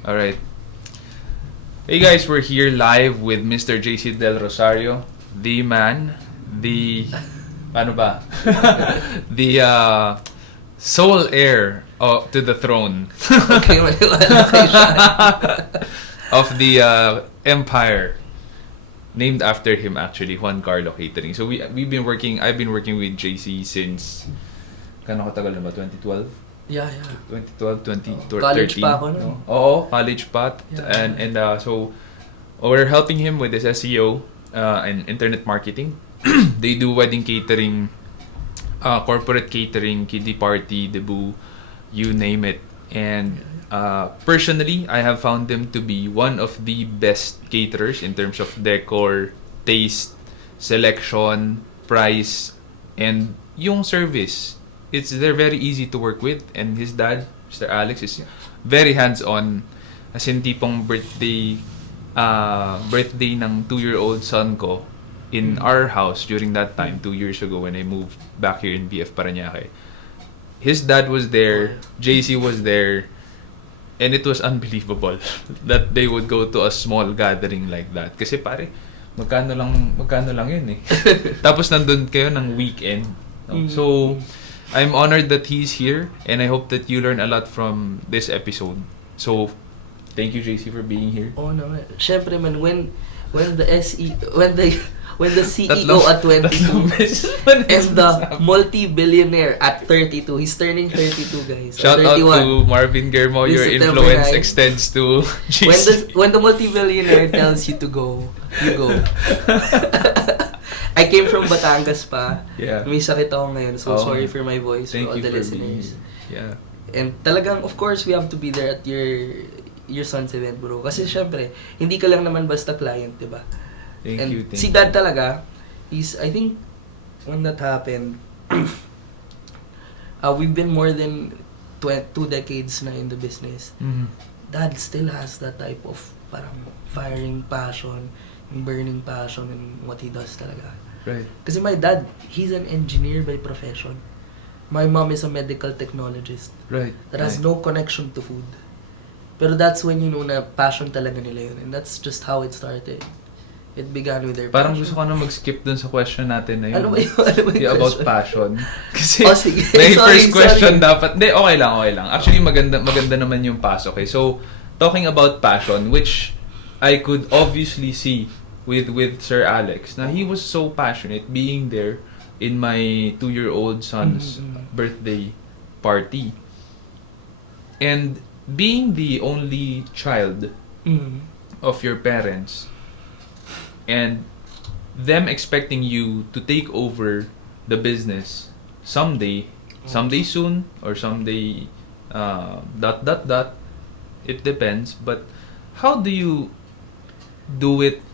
Alright. Hey guys, we're here live with Mr. JC Del Rosario, the man, the... Ano ba? the sole heir to the throne. Okay, maniwala kayo siya. Of the empire. Named after him actually, Juan Carlo Catering. So I've been working with JC since kano katagal na ba? 2012? Yeah. 2012, 2013. College pa ako, no? Oo, college pa. Yeah. And so we're helping him with his SEO and internet marketing. They do wedding catering, corporate catering, kiddie party, debut, you name it. And personally, I have found them to be one of the best caterers in terms of decor, taste, selection, price, and yung service. They're very easy to work with, and his dad, Mr. Alex, is very hands-on. As in tipong birthday ng 2-year-old son ko in our house during that time, 2 years ago when I moved back here in BF Parañaque. His dad was there, JC was there, and it was unbelievable that they would go to a small gathering like that. Kasi pare, magkano lang yun eh. Tapos nandun kayo ng weekend. No? So, I'm honored that he's here, and I hope that you learn a lot from this episode. So, thank you JC for being here. Oo naman. Siyempre man, when the CEO at 22 and the multi-billionaire at 32, he's turning 32 guys. Shout out to Marvin Guermo, your influence 9. extends to JC. When the multi-billionaire tells you to go, you go. I came from Batangas pa. Yeah. May sakit ako ngayon, so sorry for my voice Thank for all the listeners. Yeah. And talagang, of course, we have to be there at your son's event, bro. Kasi syempre, hindi ka lang naman basta client, di ba? Thank you. Si Dad talaga, I think, when that happened, we've been more than 2 decades na in the business. Mm-hmm. Dad still has that type of parang firing passion, burning passion in what he does talaga. Right. Kasi my dad, he's an engineer by profession. My mom is a medical technologist. Right. That has no connection to food. Pero that's when you know na passion talaga nila yun. And that's just how it started. It began with their Parang passion. gusto ko na mag-skip dun sa question natin na yun. Ano ba yung About question? passion. Kasi Sige. may Sorry. first question dapat. Hindi, okay lang. Actually, maganda naman yung pasok. Okay? So, talking about passion, which I could obviously see with Sir Alex, na he was so passionate being there in my 2-year-old son's birthday party. And being the only child of your parents, and them expecting you to take over the business someday soon, or someday it depends. But how do you do it?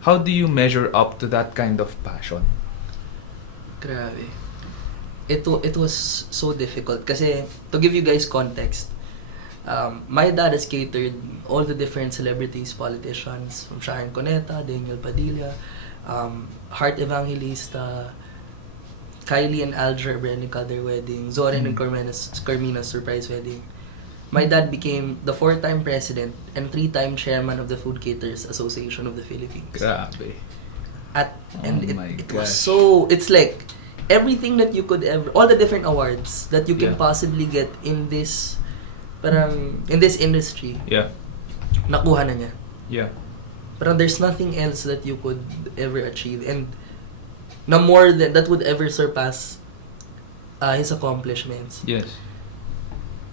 How do you measure up to that kind of passion? Grabe. It was so difficult kasi, to give you guys context, my dad has catered all the different celebrities, politicians, from Sharon Cuneta, Daniel Padilla, Heart Evangelista, Kylie and Alger Brenica, their wedding, Zoren and Carmina's surprise wedding. My dad became the 4-time president and 3-time chairman of the Food Caterers Association of the Philippines. Grabe. It was so, it's like everything that you could ever, all the different awards that you can possibly get in this industry. Yeah. Nakuha na niya. Yeah. Parang there's nothing else that you could ever achieve, and na more than that would ever surpass his accomplishments. Yes.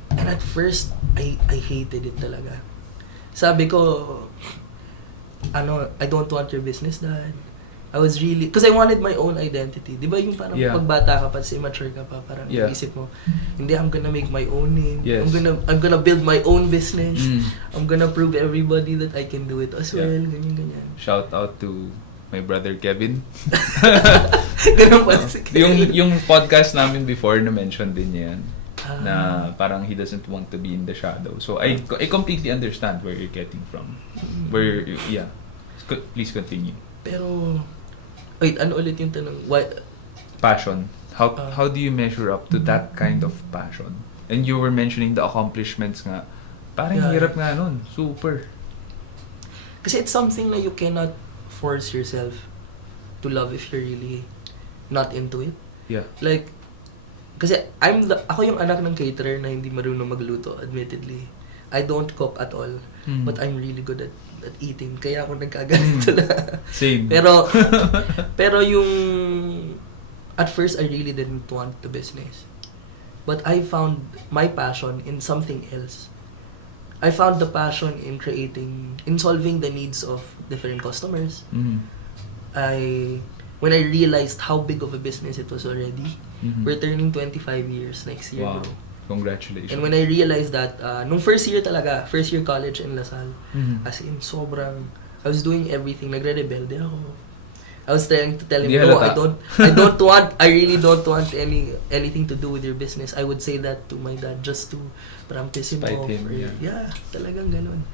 And at first, I hated it talaga. Sabi ko, I don't want your business, Dad. I was really, because I wanted my own identity. Di ba yung parang pagbata ka pa, immature ka pa, parang isip mo, hindi, I'm gonna make my own name. Yes. I'm gonna build my own business. I'm gonna prove everybody that I can do it as well. Ganyan. Shout out to my brother Kevin. Ganun pa si Kevin. yung podcast namin before na mention din niya yan. Na parang he doesn't want to be in the shadow. So I completely understand where you're getting from. Please continue. Pero wait, ano ulit yung tanong? What passion? How do you measure up to that kind of passion? And you were mentioning the accomplishments nga Parang Yeah. hirap nga nun. Super. Kasi it's something na you cannot force yourself to love if you're really not into it. Yeah. Like, kasi ako yung anak ng caterer na hindi marunong magluto, admittedly. I don't cook at all, but I'm really good at eating. Kaya ako nagkaganito na. Same. Pero yung, at first, I really didn't want the business. But I found my passion in something else. I found the passion in solving the needs of different customers. When I realized how big of a business it was already, we're turning 25 years next year, Wow. bro. Congratulations. And when I realized that, nung first year college in Lasal, as in I was doing everything, nagre-rebelde ako. I was trying to tell him, Di no, halata. I really don't want anything to do with your business. I would say that to my dad just to piss him Spite off. him, yeah. Yeah, talagang ganun.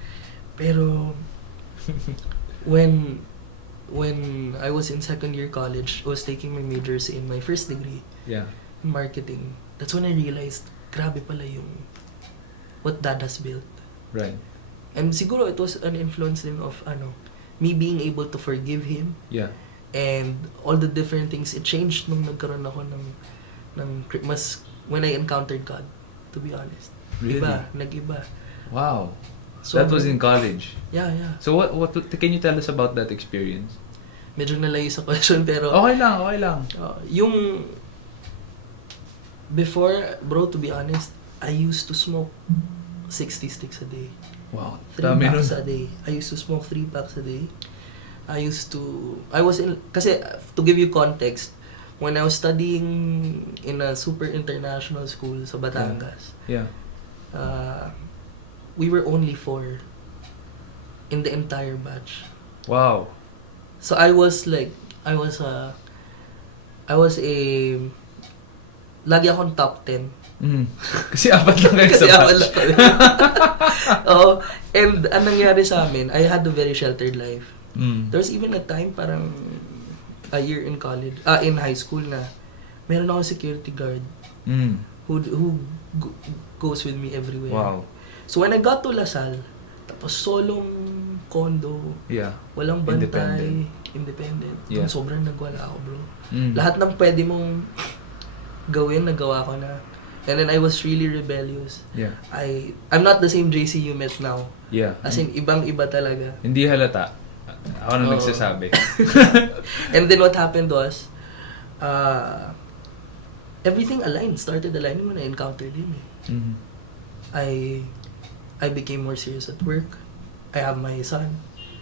Pero, when I was in second year college, I was taking my majors in my first degree Yeah. in marketing. That's when I realized, grabe pala yung what dad has built. Right. And siguro it was an influence din of me being able to forgive him. Yeah. And all the different things, it changed nung nagkaroon ako ng mas when I encountered God, to be honest. Really? Nag-iba. Wow. So, That was in college. Yeah. So what can you tell us about that experience? Medyo nalayo sa question, pero Okay lang. yung before, bro, to be honest, I used to smoke 60 sticks a day. Wow. 3 Dami nun. packs a day. I used to smoke 3 packs a day. Kasi to give you context, when I was studying in a super international school sa Batangas, Yeah. we were only 4 in the entire batch. Wow. So I was lagi akong top 10. Kasi apat lang kayo Kasi sa apat batch. lang. Oo. And ang nangyari sa amin, I had a very sheltered life. There was even a time, parang a year in college, in high school na, meron ako security guard who goes with me everywhere. Wow. So when I got to Lasal, tapos solong condo, Yeah. walang bantay, independent. Yeah. Sobrang nagwala ako, bro. Lahat ng pwede mong gawin, nagawa ko na. And then I was really rebellious. Yeah. I'm not the same JC you met now. Yeah. As in, ibang-iba talaga. Hindi halata. Ako na Oo. nagsasabi. And then what happened was, everything started aligning when I encountered him. I became more serious at work. I have my son.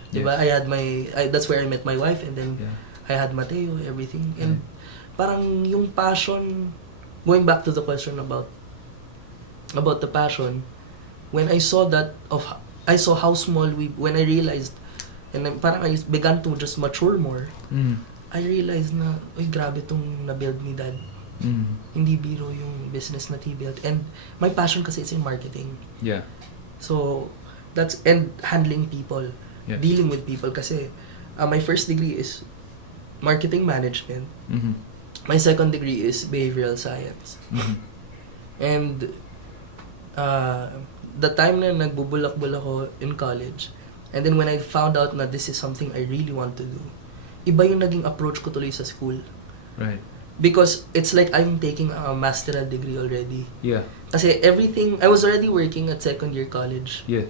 Diba? Yes. That's where I met my wife, and then Yeah. I had Mateo, everything. And parang yung passion, going back to the question about the passion, when I saw how small when I realized, and then parang I began to just mature more, I realized na, grabe tong na-build ni Dad. Hindi biro yung business na he built. And my passion kasi is in marketing. Yeah. So, and handling people, Yeah. dealing with people. Kasi my first degree is marketing management. My second degree is behavioral science. And the time na nagbubulak-bulak ako in college, and then when I found out na this is something I really want to do, iba yung naging approach ko tuloy sa school. Right. Because it's like I'm taking a masteral degree already. Yeah. Kasi I was already working at second year college Yes.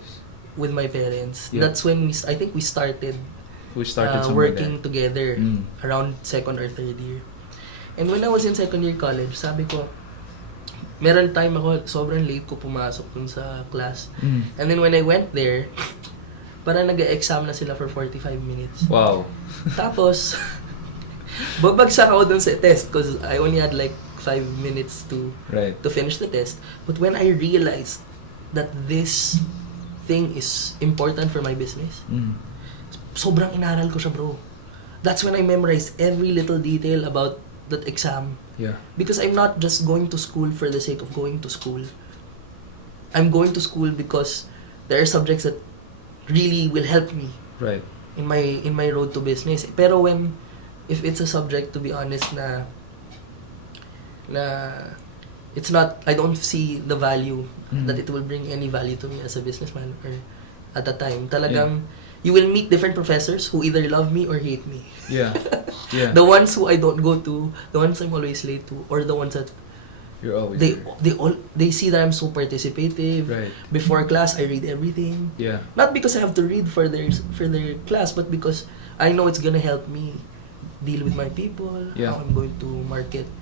with my parents. Yeah. That's when I think we started We started somewhere working there. together around second or third year. And when I was in second year college, sabi ko, meron time ako, sobrang late ko pumasok dun sa class. And then when I went there, parang nag-exam na sila for 45 minutes. Wow. Tapos, babagsak ako dun sa test because I only had like 5 minutes to finish the test. But when I realized that this thing is important for my business, sobrang inaral ko siya, bro. That's when I memorized every little detail about that exam. Yeah. Because I'm not just going to school for the sake of going to school. I'm going to school because there are subjects that really will help me Right. in my road to business. Pero if it's a subject, to be honest, na it's not, I don't see the value Mhm. that it will bring any value to me as a businessman or at the time. Talagang, you will meet different professors who either love me or hate me. Yeah. Yeah. The ones who I don't go to, the ones I'm always late to, or the ones that You're always they see that I'm so participative. right. Before class, I read everything. Yeah. Not because I have to read for their class, but because I know it's gonna help me deal with my people. Yeah. How I'm going to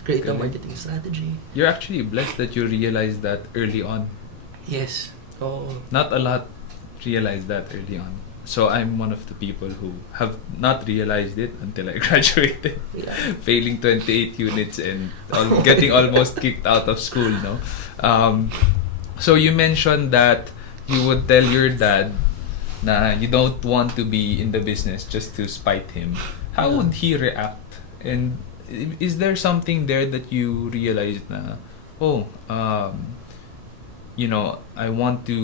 create a Correct. marketing strategy. You're actually blessed that you realized that early on. Yes. Oh. Not a lot realize that early on. So I'm one of the people who have not realized it until I graduated, Yeah. failing 28 units and getting almost kicked out of school. No. So you mentioned that you would tell your dad na you don't want to be in the business just to spite him. How would he react? And is there something there that you realized na, oh, I want to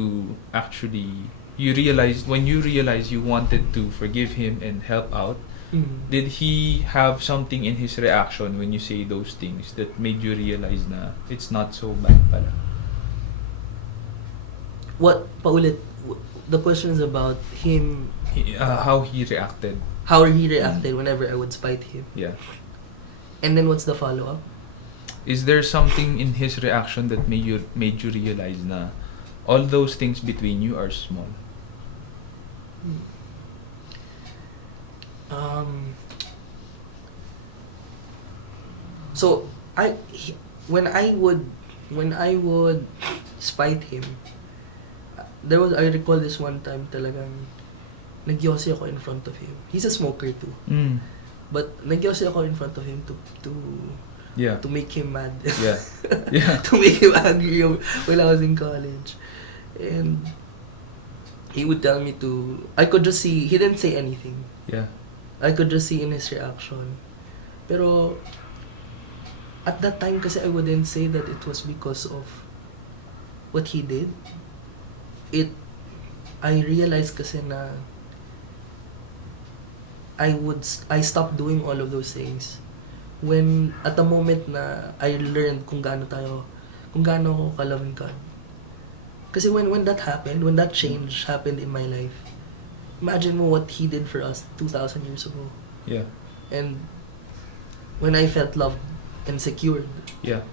actually, when you realized you wanted to forgive him and help out, Mm. did he have something in his reaction when you say those things that made you realize na it's not so bad pala? Paulit, the question is about him, How he reacted. how he reacted whenever I would spite him. Yeah. And then what's the follow-up? Is there something in his reaction that made you realize na all those things between you are small? So when I would spite him, I recall this one time talagang nagyosi ako in front of him. He's a smoker too, but nagyosi ako in front of him Yeah. to make him mad. Yeah. Yeah. To make him angry when I was in college. And he would tell me I could just see, he didn't say anything. Yeah. I could just see in his reaction. Pero, at that time kasi I wouldn't say that it was because of what he did. I realized kasi na I stopped doing all of those things when at the moment na I learned kung gaano ako ka-loving God. Kasi when that happened, when that change happened in my life, imagine mo what he did for us 2,000 years ago. Yeah. And when I felt loved and secured, Yeah.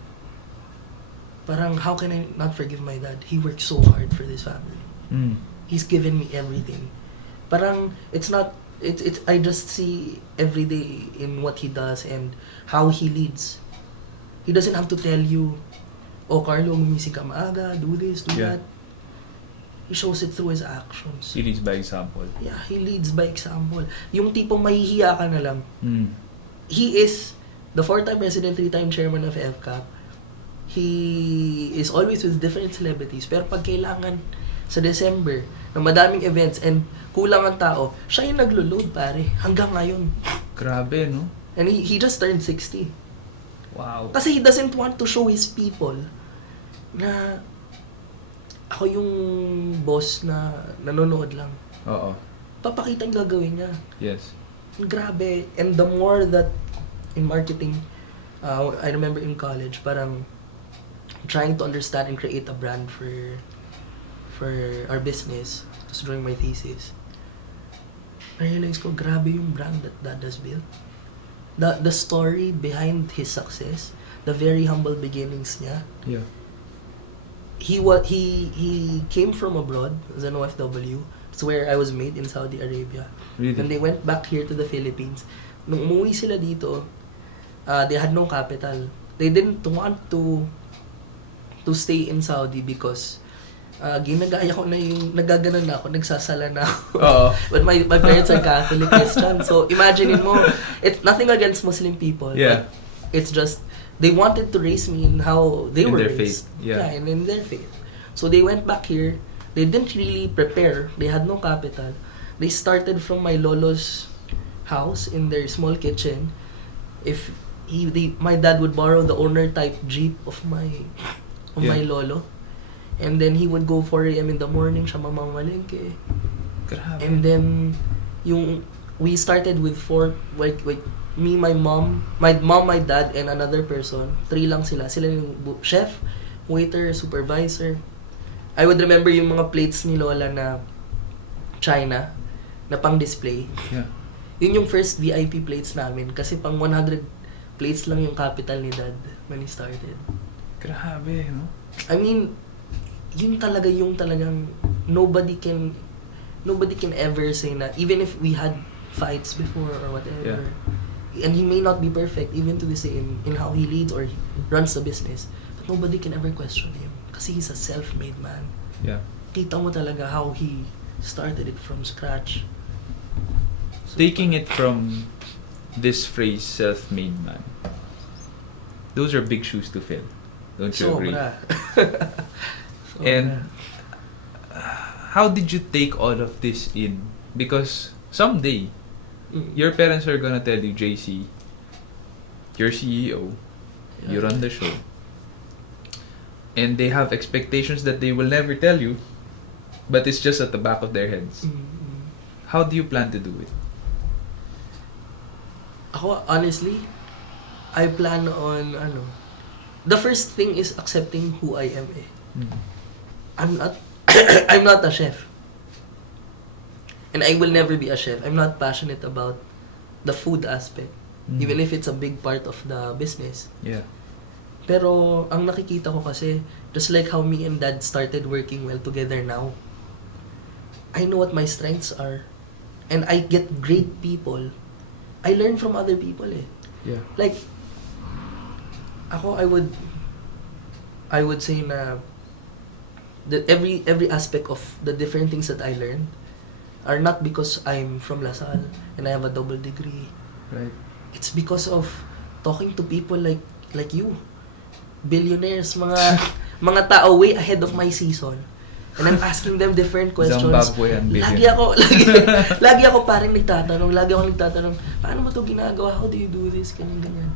parang how can I not forgive my dad? He worked so hard for this family. He's given me everything. Parang it's I just see every day in what he does and how he leads. He doesn't have to tell you, oh Carlo, gumising ka maaga, do this, do Yeah. that. He shows it through his actions. He leads by example. Yeah, he leads by example. Yung tipong mahihiya ka na lang. He is the 4-time president, 3-time chairman of FCAP. He is always with different celebrities. Pero pag kailangan sa December, na madaming events and kulang ang tao, siya yung naglo-load, pare. Hanggang ngayon. Grabe, no? And he just turned 60. Wow. Kasi he doesn't want to show his people na ako yung boss na nanonood lang. Oo. Papakita yung gagawin niya. Yes. Grabe. And the more that in marketing, I remember in college, parang trying to understand and create a brand for our business. Tapos during my thesis, na-realize ko, grabe yung brand that Dad has built. The story behind his success, the very humble beginnings niya. Yeah. He came from abroad as an OFW. It's where I was made in Saudi Arabia. Really? And they went back here to the Philippines. Nung umuwi sila dito, they had no capital. They didn't want to stay in Saudi because ginagaya ko na yung nagaganon na ako, nagsasala na ako. But my parents are Catholic Christian. So imagine mo, it's nothing against Muslim people. Yeah. But it's just they wanted to raise me in how they In were their raised. faith. Yeah. And in their faith. So they went back here. They didn't really prepare. They had no capital. They started from my lolo's house in their small kitchen. My dad would borrow the owner type jeep of my lolo. And then he would go 4 a.m. in the morning, siya mamamalengke. Grabe. And then we started with me, my mom, my dad, and another person. 3 lang sila. Sila yung chef, waiter, supervisor. I would remember yung mga plates ni Lola na China, na pang-display. Yeah. Yun yung first VIP plates namin. Kasi pang 100 plates lang yung capital ni Dad when he started. Grabe, no? I mean, yun talaga yung talagang nobody can ever say na, even if we had fights before or whatever, and he may not be perfect even to this day in how he leads or he runs the business, but nobody can ever question him kasi he's a self-made man. Yeah. Kita mo talaga how he started it from scratch. So, Taking it from this phrase, self-made man, those are big shoes to fill. Don't you agree? And how did you take all of this in? Because someday, your parents are gonna tell you, JC, you're CEO, you run the show, and they have expectations that they will never tell you, but it's just at the back of their heads. How do you plan to do it? Ako, honestly, I plan on, the first thing is accepting who I am eh. I'm not, I'm not a chef. And I will never be a chef. I'm not passionate about the food aspect. Even if it's a big part of the business. Yeah. Pero, ang nakikita ko kasi, just like how me and Dad started working well together now, I know what my strengths are. And I get great people. I learn from other people eh. Yeah. Like, ako, I would say na that every aspect of the different things that I learned are not because I'm from La Salle and I have a double degree. Right. It's because of talking to people like you, billionaires, mga tao way ahead of my season. And I'm asking them different questions. Zimbabwean billion. Lagi ako parang nagtatanong, paano mo to ginagawa? How do you do this? Ganyan.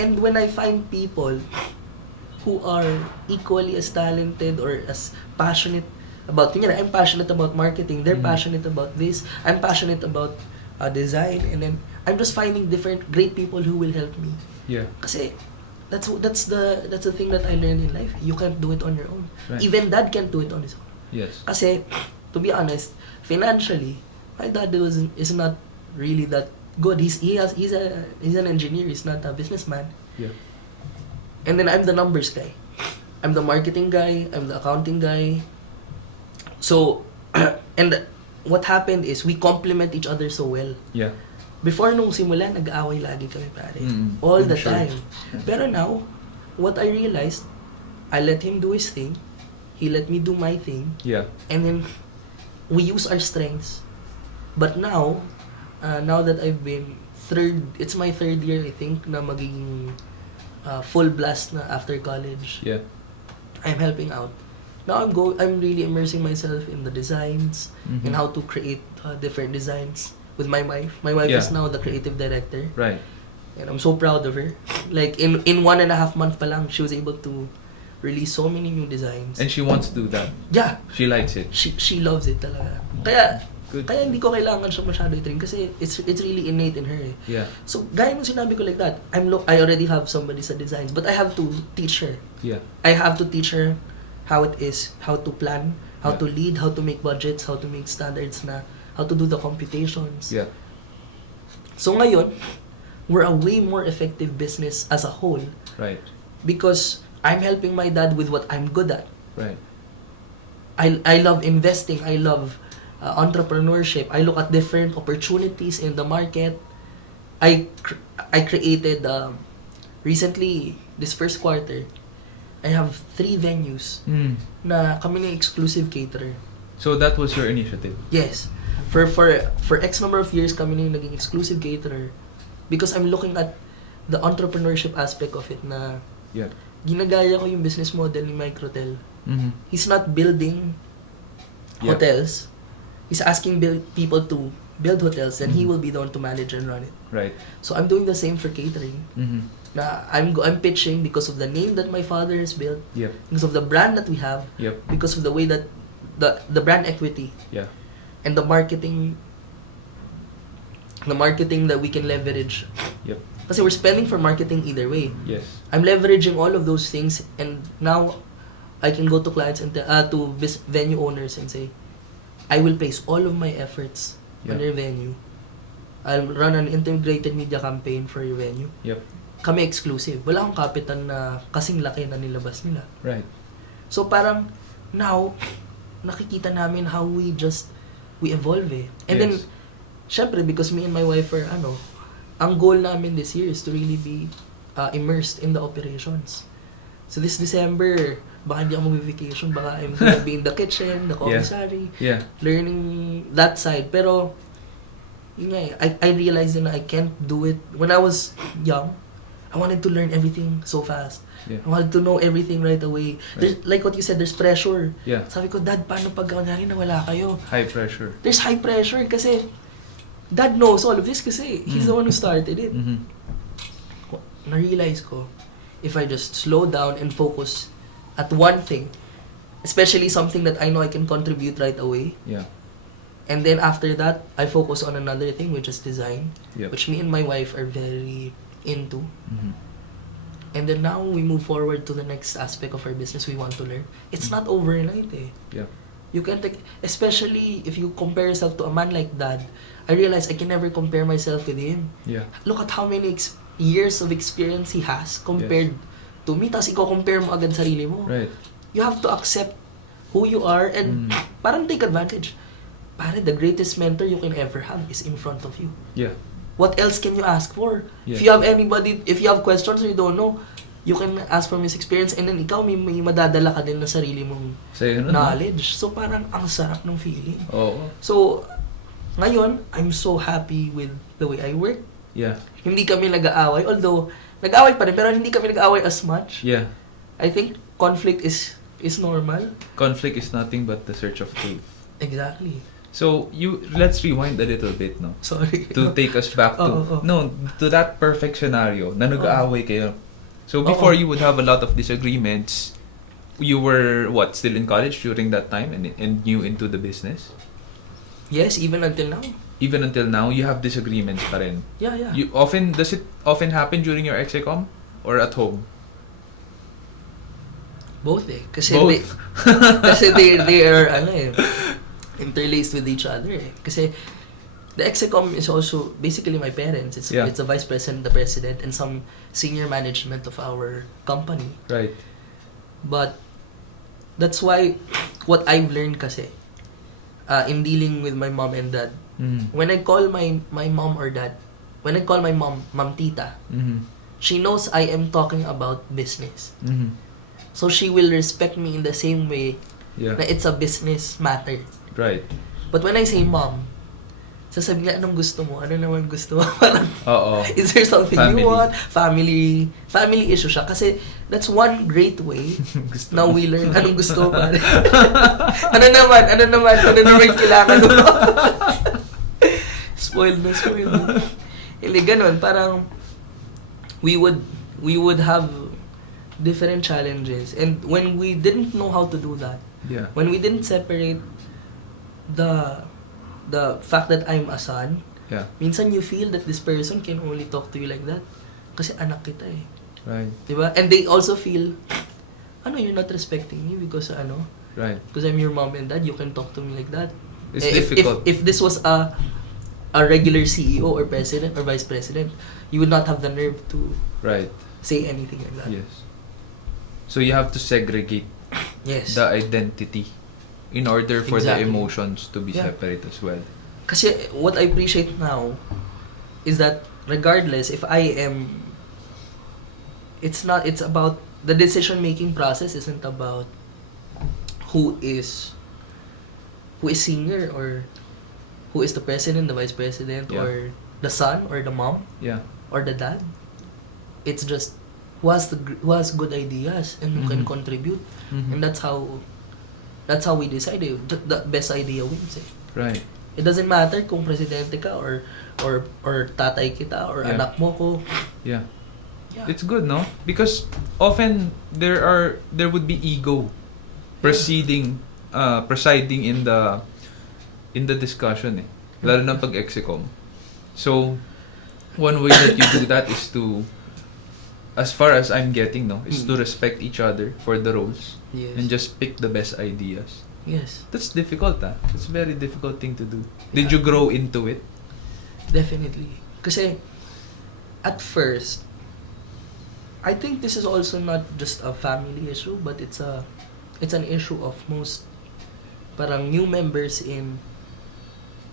And when I find people who are equally as talented or as passionate about, I'm passionate about marketing, they're passionate about this, I'm passionate about design, and then I'm just finding different great people who will help me. Yeah. Kasi that's the thing that I learned in life. You can't do it on your own. Right. Even Dad can't do it on his own. Yes. Kasi, to be honest, financially, my dad is not really that good. He's an engineer. He's not a businessman. Yeah. And then I'm the numbers guy. I'm the marketing guy. I'm the accounting guy. So, and what happened is we complement each other so well. Yeah. Before nung simula, nag-aaway lagi kami pare. All the time. Pero now, what I realized, I let him do his thing. He let me do my thing. Yeah. And then, we use our strengths. But now, now that I've been it's my third year, I think, na magiging full blast na after college. Yeah. I'm helping out. Now I'm really immersing myself in the designs, and how to create different designs with my wife. My wife is now the creative director. Right. And I'm so proud of her. Like, in 1.5 months pa lang, she was able to release so many new designs. And she wants to do that. Yeah. She likes it. She loves it talaga. Kaya, Good. Kaya hindi ko kailangan siya masyado i-train kasi it's really innate in her eh. Yeah. So, gaya nung sinabi ko like that, I already have somebody sa designs, but I have to teach her. Yeah. I have to teach her how it is, how to plan, how to lead, how to make budgets, how to make standards na, how to do the computations. Yeah. So ngayon, we're a way more effective business as a whole. Right. Because I'm helping my dad with what I'm good at. Right. I love investing. I love entrepreneurship. I look at different opportunities in the market. I created recently this first quarter. I have 3 venues na kami ng exclusive caterer. So that was your initiative. Yes. For X number of years kami ng naging exclusive caterer because I'm looking at the entrepreneurship aspect of it na ginagaya ko yung business model ni Microtel. He's not building hotels. He's asking people to build hotels and he will be the one to manage and run it. Right. So I'm doing the same for catering. Na I'm pitching because of the name that my father has built, because of the brand that we have, because of the way that the brand equity, and the marketing the marketing that we can leverage. Yep. Kasi we're spending for marketing either way. Yes. I'm leveraging all of those things, and now I can go to clients and to venue owners and say, I will place all of my efforts on your venue. I'll run an integrated media campaign for your venue. Yep. Kami exclusive. Wala akong kapitan na kasing laki na nilabas nila. Right. So parang now, nakikita namin how we evolve eh. And then, syempre, because me and my wife are ang goal namin this year is to really be immersed in the operations. So this December, baka hindi ako mag-vacation, baka I'm gonna be in the kitchen, the commissary, learning that side. Pero, yun nga I realized na I can't do it. When I was young, I wanted to learn everything so fast. Yeah. I wanted to know everything right away. There's, like what you said, there's pressure. Yeah. Sabi ko, Dad, paano pag kunyari nawala kayo? High pressure. There's high pressure kasi Dad knows all of this kasi he's the one who started it. Mm-hmm. Na-realize ko, if I just slow down and focus at one thing, especially something that I know I can contribute right away, and then after that, I focus on another thing, which is design, which me and my wife are very into. Mm-hmm. And then now we move forward to the next aspect of our business we want to learn. It's not overnight eh. Yeah. You can take, especially if you compare yourself to a man like Dad, I realize I can never compare myself with him. Yeah. Look at how many years of experience he has compared to me. Tapos ikaw compare mo agad sarili mo. Right. You have to accept who you are and parang take advantage. Pare, the greatest mentor you can ever have is in front of you. Yeah. What else can you ask for? Yeah. If you have anybody, if you have questions or you don't know, you can ask from his experience and then ikaw may madadala ka din na sarili mong knowledge. So parang ang sarap ng feeling. Oo. So, ngayon, I'm so happy with the way I work. Yeah. Hindi kami nag-aaway, although nag-aaway pa rin, pero hindi kami nag-aaway as much. Yeah. I think conflict is normal. Conflict is nothing but the search of truth. Exactly. So let's rewind a little bit, no? Sorry. To take us back to to that perfect scenario na nag-aaway kayo. So before you would have a lot of disagreements, you were still in college during that time and new into the business? Yes, even until now. Even until now, you have disagreements pa rin. Yeah. Does it often happen during your execom or at home? Both eh. Kasi Both. they are interlaced with each other eh. Kasi the execom is also basically my parents. It's the vice president, the president, and some senior management of our company. Right. But that's why what I've learned kasi in dealing with my mom and dad, when I call my mom or dad, when I call my mom tita, she knows I am talking about business. So she will respect me in the same way na it's a business matter. Right. But when I say mom, sasabihin niya, anong gusto mo? Ano naman gusto mo? Parang, is there something you want? Family issue siya. Kasi that's one great way na we learn anong gusto mo, pare. Ano naman kailangan mo? Spoiled na. Hindi, ganun. Parang, we would have different challenges. And when we didn't know how to do that, when we didn't separate the fact that I'm a son, minsan you feel that this person can only talk to you like that kasi anak kita eh. Right. Diba? And they also feel, you're not respecting me because right. Because I'm your mom and dad, you can talk to me like that. It's difficult. If this was a regular CEO or president or vice president, you would not have the nerve to say anything like that. Yes. So you have to segregate the identity in order for the emotions to be separate as well. Kasi what I appreciate now is that regardless if I am, it's about the decision making process isn't about who is senior or who is the president, the vice president, or the son or the mom, or the dad. It's just who has good ideas and who can contribute, and that's how we decide the best idea wins eh. Right. It doesn't matter kung presidente ka or tatay kita or anak mo ko. Yeah. It's good, no? Because often there would be ego presiding in the discussion eh. Lalo na pag execom. So, one way that you do that is to, as far as I'm getting, no, is to respect each other for the roles Yes. and just pick the best ideas. Yes. That's difficult, ah. It's a very difficult thing to do. Did Yeah. you grow into it? Definitely. Kasi, at first, I think this is also not just a family issue, but it's an issue of most parang new members in,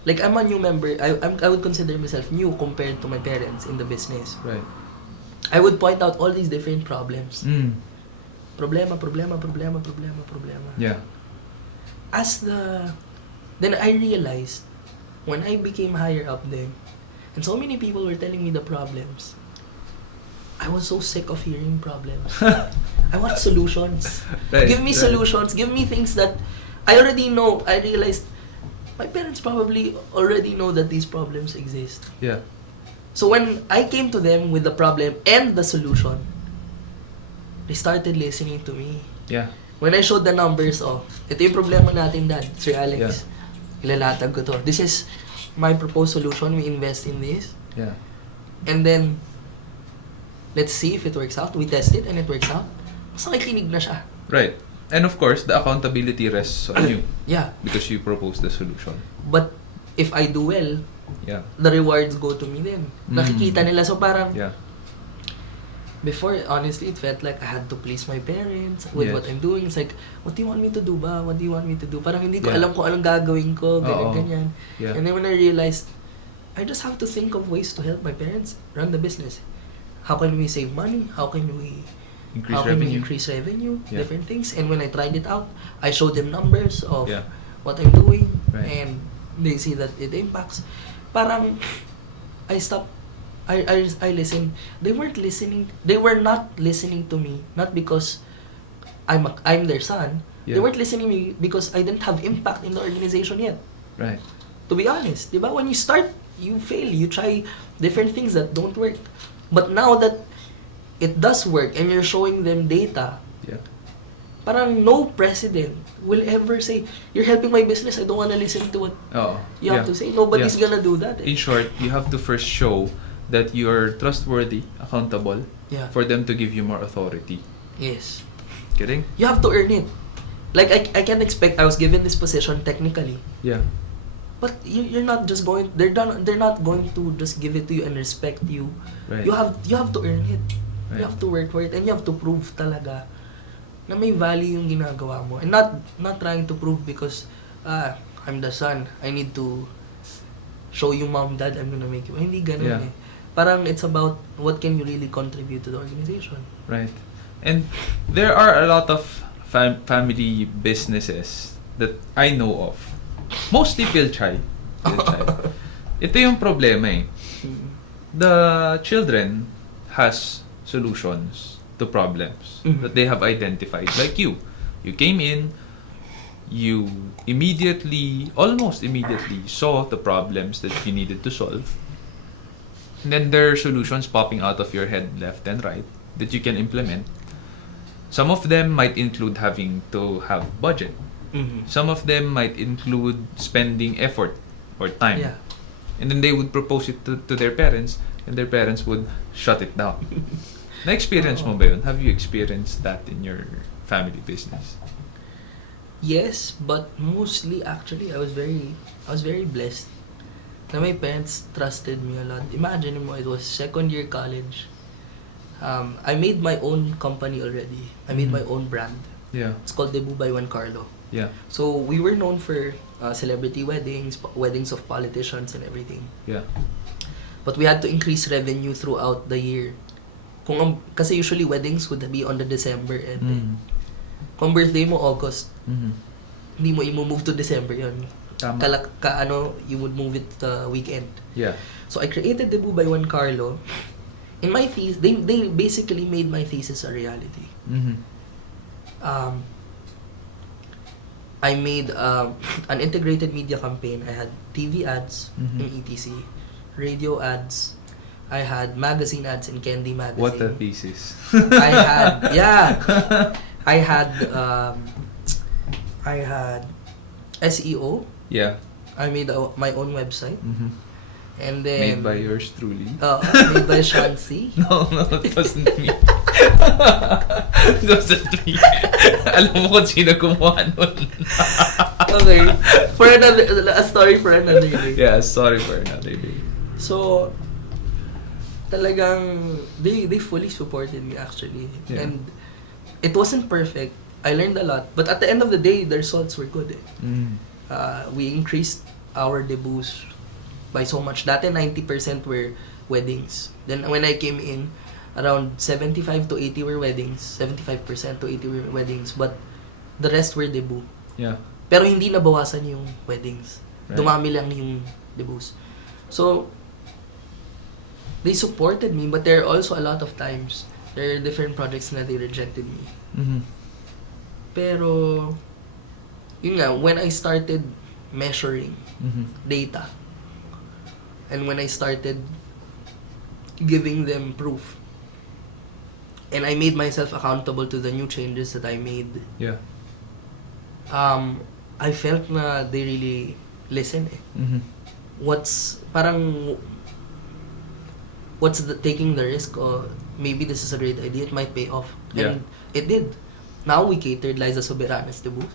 like I'm a new member, I would consider myself new compared to my parents in the business. Right. I would point out all these different problems. Mm. Problema. Yeah. Then I realized, when I became higher up then, and so many people were telling me the problems, I was so sick of hearing problems. I want solutions. Right, Give me right. solutions. Give me things that I already know. I realized my parents probably already know that these problems exist. Yeah. So when I came to them with the problem and the solution, they started listening to me. Yeah. When I showed the numbers, ito yung problema natin, Dad. Sir Alex, ilalatag ko to. This is my proposed solution. We invest in this. Yeah. And then, let's see if it works out. We test it and it works out. Mas nakikinig na siya. Right. And of course, the accountability rests on you Yeah. because you propose the solution. But if I do well, Yeah. the rewards go to me then. Nakikita nila. So parang, Yeah. before, honestly, it felt like I had to please my parents with what I'm doing. It's like, what do you want me to do ba? What do you want me to do? Parang hindi ko Yeah. alam kung anong gagawin ko, ganyan. Yeah. And then when I realized, I just have to think of ways to help my parents run the business. How can we save money? How can we increase revenue? Yeah. Different things. And when I tried it out, I showed them numbers of Yeah. what I'm doing, Right. and they see that it impacts. Parang, I stopped. I listened. They weren't listening. They were not listening to me. Not because I'm their son. Yeah. They weren't listening to me because I didn't have impact in the organization yet. Right. To be honest, diba? When you start, you fail. You try different things that don't work. But now that it does work and you're showing them data, Yeah. parang no president will ever say, you're helping my business, I don't wanna listen to what you have to say. Nobody's gonna do that. In short, you have to first show that you're trustworthy, accountable, Yeah. for them to give you more authority. Yes. Kidding? You have to earn it. Like, I can't expect, I was given this position technically. Yeah. But you're not just going, they're not going to just give it to you and respect you. Right. You have to earn it. Right. You have to work for it, and you have to prove talaga na may value yung ginagawa mo. And not trying to prove because, I'm the son, I need to show you mom, dad, I'm gonna make you. Hindi ganun Yeah. eh. Parang it's about what can you really contribute to the organization. Right. And there are a lot of family businesses that I know of. Mostly Pilchay. Ito yung problema eh. The children has solutions to problems that they have identified. Like you came in, you almost immediately saw the problems that you needed to solve. And then there are solutions popping out of your head left and right that you can implement. Some of them might include having to have budget. Some of them might include spending effort or time. Yeah. And then they would propose it to their parents, and their parents would shut it down. Na-experience mo ba yun? Have you experienced that in your family business? Yes, but mostly actually I was very blessed na my parents trusted me a lot. Imagine mo, it was second year college. I made my own company already. I made my own brand. Yeah. It's called Debu by Juan Carlo. Yeah. So we were known for celebrity weddings, weddings of politicians and everything. Yeah. But we had to increase revenue throughout the year. Kasi usually weddings would be on the December end. Kung birthday mo August, hindi mo i-move to December yun. Tama. You would move it to weekend. Yeah. So I created Debu by Juan Carlo. In my thesis, they basically made my thesis a reality. I made an integrated media campaign. I had TV ads in ETC, radio ads. I had magazine ads in Candy Magazine. What a thesis. I had SEO. Yeah. I made my own website. And then... Made by yours truly. Made by Shansi. No, it wasn't me. It wasn't me. Alam mo kung sino gumawa nun. Okay. A story for another day. Yeah, sorry for another day. So, talagang, they fully supported me actually. Yeah. And it wasn't perfect. I learned a lot. But at the end of the day, the results were good. We increased our debuts by so much. Dati 90% were weddings. Then when I came in, around 75 to 80 were weddings. 75% to 80 were weddings. But the rest were debut. Yeah. Pero hindi nabawasan yung weddings. Right. Dumami lang yung debuts. So, they supported me, but there are also a lot of times, there are different projects na they rejected me. Mm-hmm. Pero, yun nga, when I started measuring data, and when I started giving them proof, and I made myself accountable to the new changes that I made, Yeah. I felt na they really listen What's taking the risk, or maybe this is a great idea, it might pay off. Yeah. And it did. Now we catered Liza Soberana's debut,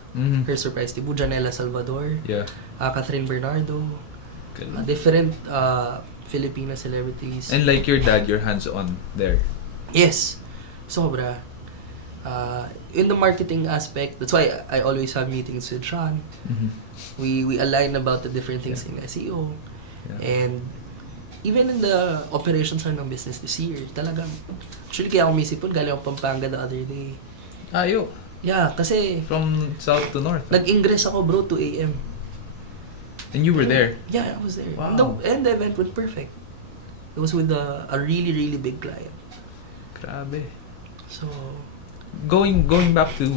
her surprise debut, Janela Salvador, Catherine Bernardo, different Filipina celebrities. And like your dad, you're hands-on there. Yes. Sobra. In the marketing aspect, that's why I always have meetings with Sean. We align about the different things in SEO. And even in the operations ng business this year, talagang, actually kaya ako misipon, galing ako Pampanga the other day. Ayo. Yeah, kasi From south to north. nag-ingress ako bro, 2 a.m. And you were there? Yeah, I was there. Wow. And the event went perfect. It was with a really, really big client. Grabe. So, Going back to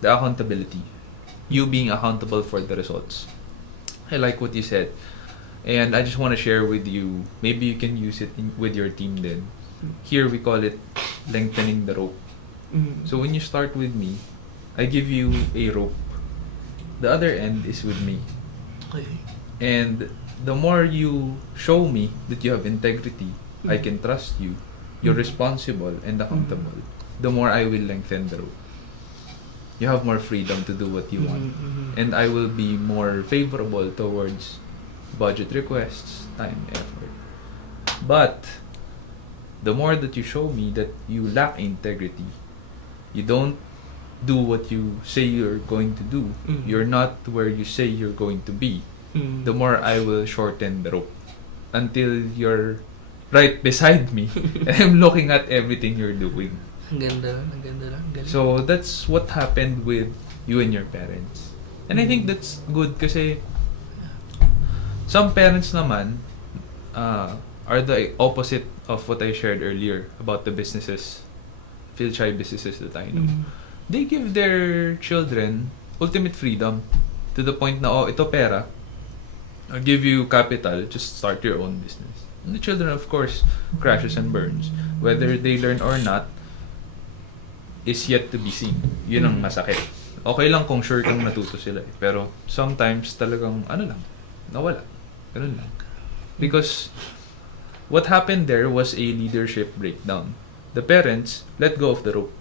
the accountability, you being accountable for the results. I like what you said, and I just want to share with you. Maybe you can use it with your team. Then, here we call it lengthening the rope. So when you start with me, I give you a rope. The other end is with me, okay. and the more you show me that you have integrity, I can trust you. You're responsible and accountable. The more I will lengthen the rope. You have more freedom to do what you want. And I will be more favorable towards budget requests, time, effort. But the more that you show me that you lack integrity, you don't do what you say you're going to do, you're not where you say you're going to be, the more I will shorten the rope until you're right beside me and I'm looking at everything you're doing. Ang ganda lang. So that's what happened with you and your parents. And I think that's good kasi some parents naman are the opposite of what I shared earlier about the businesses, Phil-Chai businesses that I know. They give their children ultimate freedom to the point na, oh, ito pera, I'll give you capital, just start your own business. And the children, of course, crashes and burns. Whether they learn or not, is yet to be seen. Yun ang masakit. Okay lang kung sure kang natuto sila eh. Pero sometimes talagang, nawala. Ganun lang. Because what happened there was a leadership breakdown. The parents let go of the rope.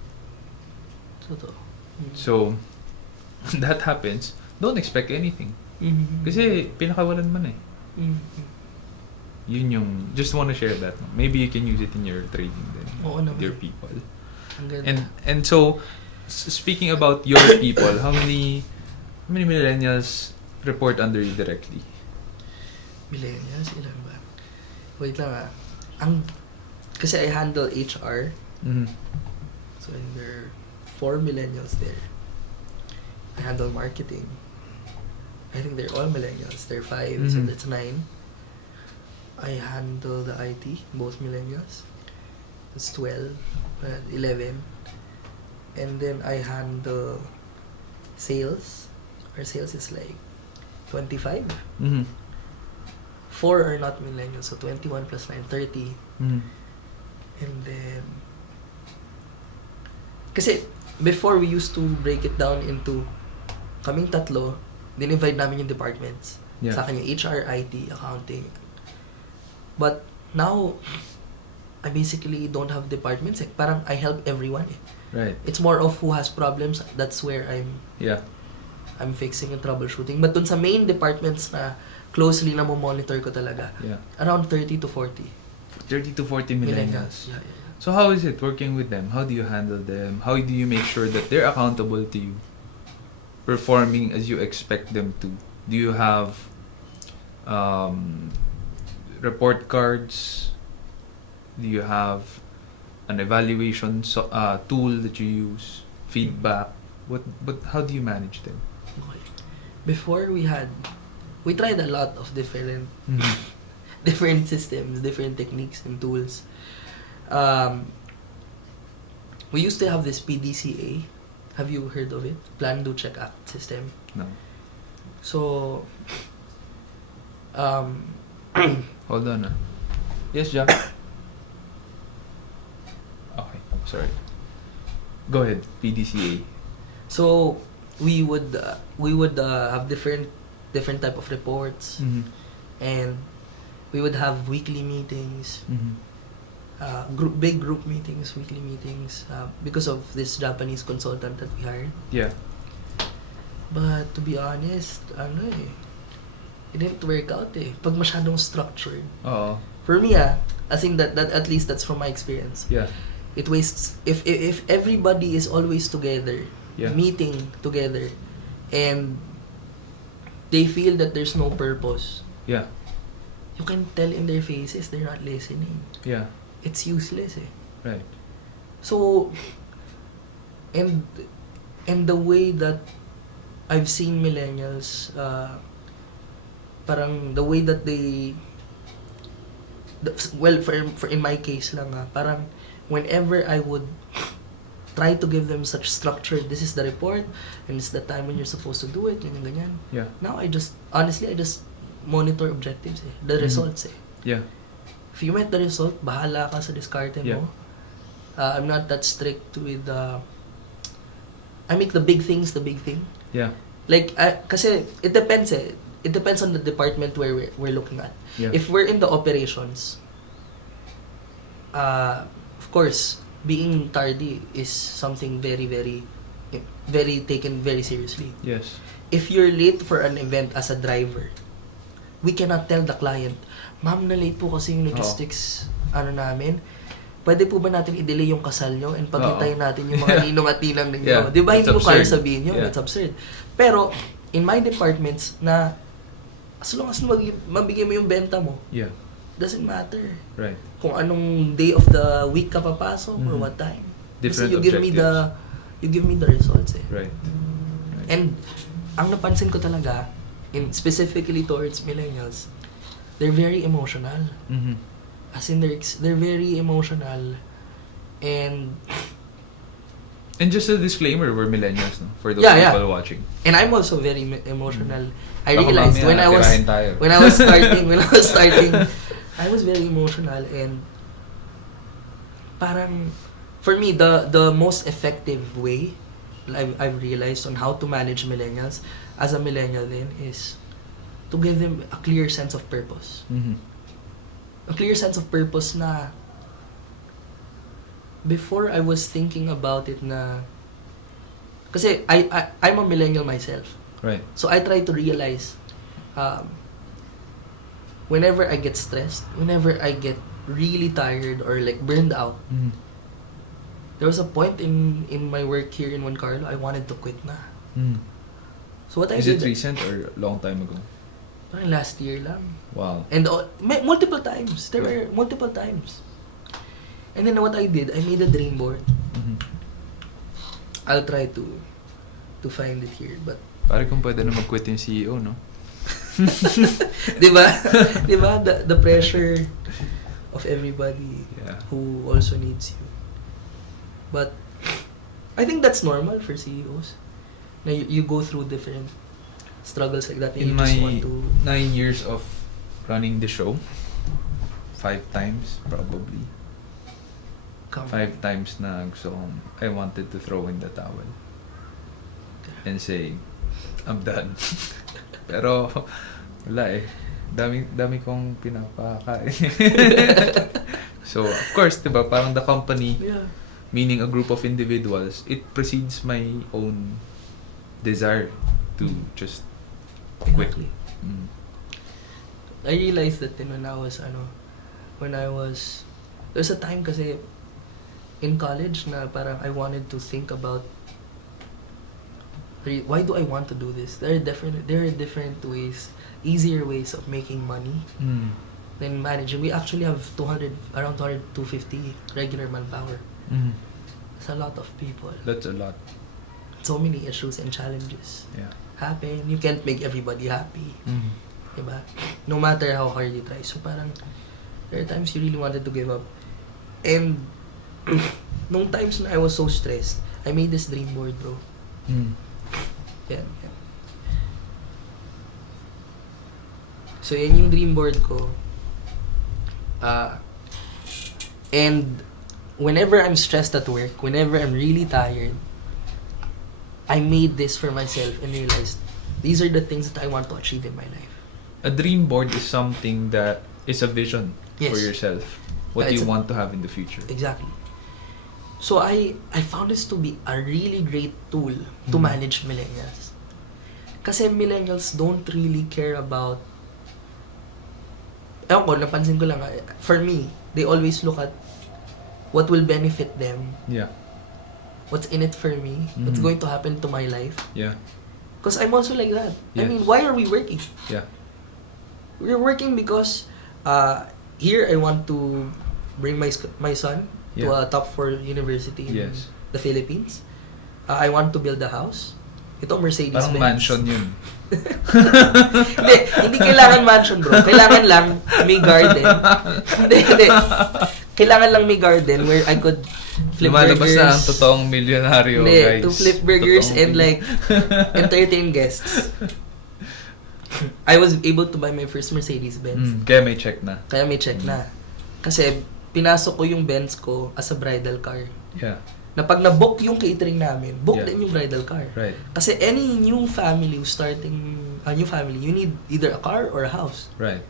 So, when that happens, don't expect anything. Kasi pinakawalan man eh. Yun yung, just want to share that. Maybe you can use it in your trading then. With your people. And so, speaking about your people, how many millennials report under you directly? Millennials? Ilan ba? Wait lang kasi I handle HR. So there are 4 millennials there. I handle marketing. I think they're all millennials. They're 5, so that's 9. I handle the IT, both millennials. That's 12. 11. And then I handle sales. Our sales is like 25. 4 are not millennials, so 21 plus 9, 30. And then, kasi before we used to break it down into kaming tatlo, dinivide namin yung departments. Sa akin yung HR, IT, accounting. But now, I basically don't have departments. Eh. Parang I help everyone. Eh. Right. It's more of who has problems. That's where Yeah. I'm fixing and troubleshooting. But dun sa main departments na closely na mo monitor ko talaga, Yeah. around 30 to 40 30 to 40 millennials. Yeah. So how is it working with them? How do you handle them? How do you make sure that they're accountable to you? Performing as you expect them to? Do you have report cards? Do you have an evaluation tool that you use? Feedback? How do you manage them? Okay. Before we tried a lot of different different systems, different techniques and tools. We used to have this PDCA. Have you heard of it? Plan, Do, Check, Act system. No. So, Hold on. Yes, Jack. Okay, sorry. Go ahead. PDCA. so we would have different type of reports, and we would have weekly meetings, big group meetings, weekly meetings, because of this Japanese consultant that we hired. Yeah. But to be honest, it didn't work out eh. Pag masyadong structured. Oo. For me I think that at least that's from my experience. Yeah. It wastes if everybody is always together, Yeah. meeting together, and they feel that there's no purpose. Yeah. You can tell in their faces they're not listening. Yeah. It's useless eh. Right. So, and the way that I've seen millennials, parang the way that for in my case lang parang whenever I would try to give them such structure, this is the report, and it's the time when you're supposed to do it, ganyan. Yeah. Now I just monitor objectives eh, the results eh. Yeah. If you met the result, bahala ka sa diskarte mo. Yeah. I'm not that strict with I make the big things the big thing. Yeah. Like, kasi it depends eh. It depends on the department where we're looking at. Yeah. If we're in the operations, of course, being tardy is something very, very, very taken very seriously. Yes. If you're late for an event as a driver, we cannot tell the client, ma'am, na late po kasi yung logistics, namin. Pwede po ba natin i-delay yung kasal nyo and paghintayin natin yung mga ninong at ninang ninyo? Yeah. Di ba? Hindi mo kaya absurd. sabihin yun. Yeah. It's absurd. Pero, in my departments, na as long as mabigay mo yung benta mo, Yeah. doesn't matter. Right. Kung anong day of the week ka papasok or what time. Different Kasi you give me the results eh. Right. And, ang napansin ko talaga, specifically towards millennials, they're very emotional. As in, they're very emotional, and just a disclaimer, we're millennials, no? For those Yeah, people watching. and I'm also very emotional. I Baka realized mamaya, when I was starting, I was very emotional, and parang for me the most effective way I've realized on how to manage millennials as a millennial then is to give them a clear sense of purpose. A clear sense of purpose na before I was thinking about it na kasi I'm a millennial myself. Right. So I try to realize whenever I get stressed, whenever I get really tired or like burned out, there was a point in my work here in Juan Carlo, I wanted to quit na. So what I Is did, it recent or long time ago? parang last year lang. Wow. And multiple times. There were multiple times. And then what I did, I made a dream board. I'll try to find it here, but Pare kung pwede na mag-quit yung CEO, no? di ba? Di ba? The pressure of everybody who also needs you. But I think that's normal for CEOs. Na you go through different struggles like that. And In you my just want to 9 years of running the show, 5 times probably. come. 5 times na gusto kong, I wanted to throw in the towel and say, I'm done. Pero wala eh. Dami kong pinapakain. So, of course, diba, parang the company, Yeah. meaning a group of individuals, it precedes my own desire to just quit. Exactly. Mm. I realized that din when I was, there's a time kasi in college na parang I wanted to think about why do I want to do this? There are different ways, easier ways of making money Mm. than managing. We actually have around 250 regular manpower. Mm. It's a lot of people. That's a lot. So many issues and challenges Yeah. happen. You can't make everybody happy. Mm. Diba? No matter how hard you try. So parang, there are times you really wanted to give up. And, nung times na I was so stressed, I made this dream board, bro. Mm. Yan. So, yan yung dream board ko. And, whenever I'm stressed at work, whenever I'm really tired, I made this for myself and realized, these are the things that I want to achieve in my life. A dream board is something that is a vision Yes. for yourself. What It's you want to have in the future. Exactly. So I found this to be a really great tool to Mm. manage millennials. Kasi millennials don't really care about, ewan ko, napansin ko lang, for me, they always look at what will benefit them, Yeah. what's in it for me, what's Mhm. going to happen to my life. Yeah. Because I'm also like that. I Yes. mean, why are we working? Yeah. We're working because here I want to bring my son to Yeah. a top 4 university in Yes. the Philippines. I want to build a house. Ito, Mercedes-Benz. Parang mansion yun. hindi kailangan mansion, bro. Kailangan lang may garden. Hindi. Kailangan lang may garden where I could flip Lumalabas burgers. na ang totoong milyonaryo, guys. To flip burgers Totoong and like entertain guests. I was able to buy my first Mercedes-Benz. Kaya may check na. Kaya may check na. Kasi pinasok ko yung Benz ko as a bridal car. Yeah. Na pag na-book yung catering namin, book Yeah. din yung bridal car. Right. Kasi any new family who's starting a new family, you need either a car or a house. Right.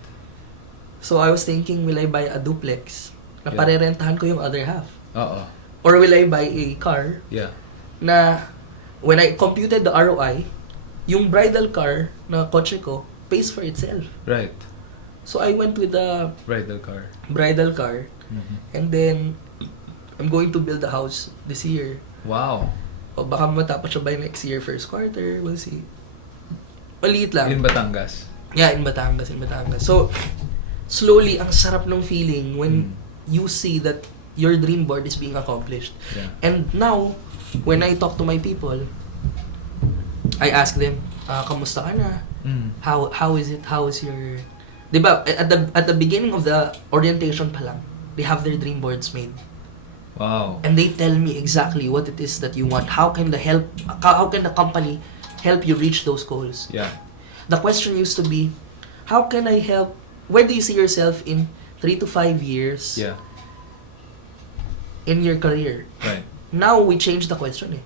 So I was thinking, will I buy a duplex na Yeah. parerentahan ko yung other half? Oo. Or will I buy a car Yeah. na when I computed the ROI, yung bridal car na kotse ko pays for itself. Right. So I went with the Bridal car. bridal car Mhm. and then I'm going to build a house this year. Wow. O baka matapos siya by next year, first quarter, we'll see. Maliit lang. In Batangas. Yeah, in Batangas. So, slowly, ang sarap ng feeling when you see that your dream board is being accomplished. Yeah. And now, when I talk to my people, I ask them, kamusta ka na? Mm. How is it? How is your... Diba, at the beginning of the orientation pa lang, they have their dream boards made. Wow. And they tell me exactly what it is that you want. How can the company help you reach those goals? Yeah. The question used to be, how can I help? Where do you see yourself in 3 to 5 years Yeah. in your career? Right. Now we change the question.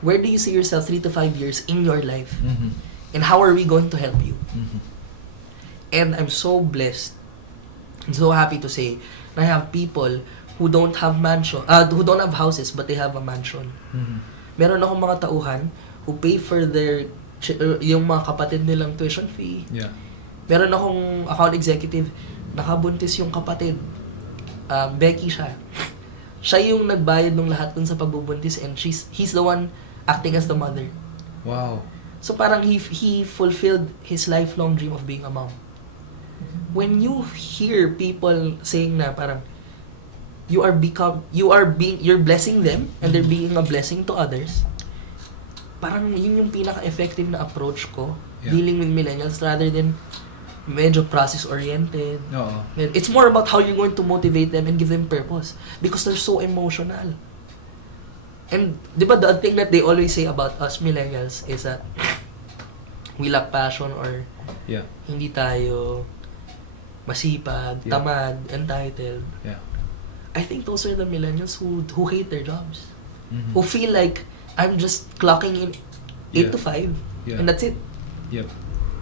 Where do you see yourself 3 to 5 years in your life? Mhm. And how are we going to help you? Mhm. And I'm so blessed and so happy to say I have people who don't have who don't have houses but they have a mansion. Mhm. Meron akong mga tauhan who pay for their yung mga kapatid nilang tuition fee. Yeah. Meron akong account executive, nakabuntis yung kapatid. Becky siya. Siya yung nagbayad ng lahat dun sa pagbubuntis and he's the one acting as the mother. Wow. So parang he fulfilled his lifelong dream of being a mom. When you hear people saying na parang you're blessing them and they're being a blessing to others, parang yun yung pinaka-effective na approach ko dealing with millennials rather than medyo process-oriented. Oo. It's more about how you're going to motivate them and give them purpose because they're so emotional. And di ba the thing that they always say about us millennials is that we lack passion or Yeah. hindi tayo masipag, Yeah. tamad, entitled. Yeah. I think those are the millennials who hate their jobs. Mhm. Who feel like I'm just clocking in 8 Yeah. to 5 Yeah. and that's it. Yep.